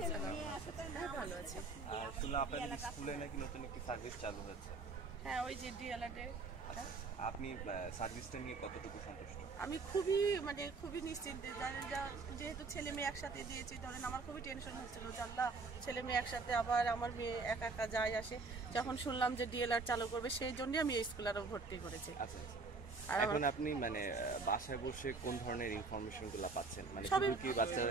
হ্যাঁ, ভালো আছি। শুনলাম আপনাদের স্কুলে নাকি নতুন একটি সার্ভিস চালু হয়েছে। হ্যাঁ, ওই যে ডিএলএড। আচ্ছা, আপনি সার্ভিসটা নিয়ে কতটুকু সন্তুষ্ট? আমি খুবই খুবই নিশ্চিন্তে, জানেন যেহেতু ছেলে মেয়ে একসাথে দিয়েছি, ধরেন আমার খুবই টেনশন হচ্ছিল যে আল্লাহ ছেলে মেয়ে একসাথে, আবার আমার মেয়ে একা একা যায় আসে। যখন শুনলাম যে ডিএলআর চালু করবে, সেই জন্যই আমি এই স্কুলে আরো ভর্তি করেছি। আচ্ছা, এখন আপনি বাসায় বসে কোন ধরনের ইনফরমেশনগুলো পাচ্ছেন? শুধু কি বাচ্চা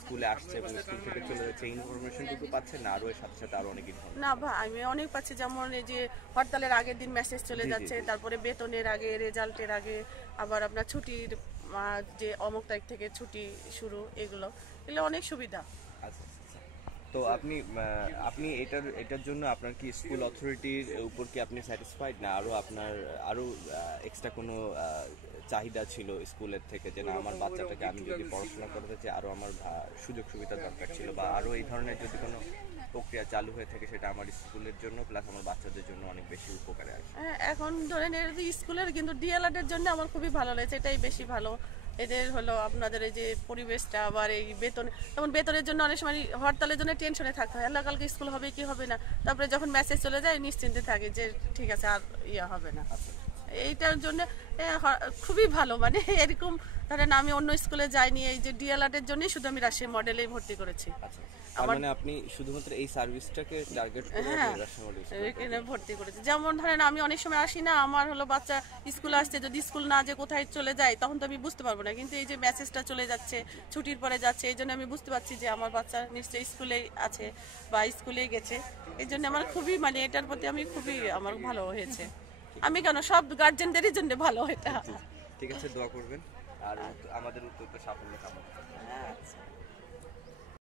স্কুলে আসছে এবং স্কুল থেকে চলে যাচ্ছে এই ইনফরমেশনটুকু পাচ্ছেন, না আরো এর সাথে সাথে আরো অনেক ইনফরমেশন? না ভাই, আমি অনেক পাচ্ছি, যেমন এই যে হরতালের আগের দিন মেসেজ চলে যাচ্ছে, তারপরে বেতনের আগে, রেজাল্টের আগে, আবার আপনার ছুটির যে অমুক তারিখ থেকে ছুটি শুরু, এগুলো অনেক সুবিধা। আচ্ছা, তো আপনি এটার জন্য আপনার কি স্কুল অথরিটির উপর কি আপনি স্যাটিসফাইড, না আপনার আরো এক্সট্রা কোনো চাহিদা ছিল স্কুলের থেকে, যে না আমার বাচ্চাটাকে আমি যদি পড়াশোনা করতে চাই আরো আমার সুযোগ সুবিধা দরকার ছিল, বা আরো এই ধরনের যদি কোনো প্রক্রিয়া চালু হয়ে থাকে সেটা আমার স্কুলের জন্য প্লাস আমার বাচ্চাদের জন্য অনেক বেশি উপকারে আসে? এখন ধরেন এর স্কুলের কিন্তু ডিএলএড এর জন্য আমার খুবই ভালো লেগেছে, এটাই বেশি ভালো। এদের হলো আপনাদের এই যে পরিবেশটা, আবার এই বেতন, যেমন বেতনের জন্য অনেক সময় হরতালের জন্য টেনশনে থাকতে হয়, আল্লাহ কালকে স্কুল হবে কি হবে না, তারপরে যখন মেসেজ চলে যায় নিশ্চিন্তে থাকে যে ঠিক আছে আর হবে না। এইটার জন্য খুবই ভালো, এরকম ধরেন আমি অন্য স্কুলে যাইনি, এই যে ডিএলএড এর জন্যই শুধু আমি রাজশাহী মডেলেই ভর্তি করেছি। আপনি শুধুমাত্র এই সার্ভিসটাকে টার্গেট করে রাজশাহী মডেল এখানে ভর্তি করেছি। যেমন ধরেন আমি অনেক সময় আসি না, আমার হলো বাচ্চা স্কুলে আসছে, যদি স্কুল না যে কোথায় চলে যায় তখন তো আমি বুঝতে পারবো না, কিন্তু এই যে মেসেজটা চলে যাচ্ছে ছুটির পরে যাচ্ছে, এই জন্য আমি বুঝতে পারছি যে আমার বাচ্চা নিশ্চয়ই স্কুলেই আছে বা স্কুলেই গেছে। এই জন্য আমার খুবই এটার প্রতি আমি খুবই আমার ভালো হয়েছে। আমি কেন, সব গার্জেনদেরই জন্য ভালো এটা। ঠিক আছে, দোয়া করবেন আর আমাদের উদ্যোগটা সাফল্য কামনা। আচ্ছা।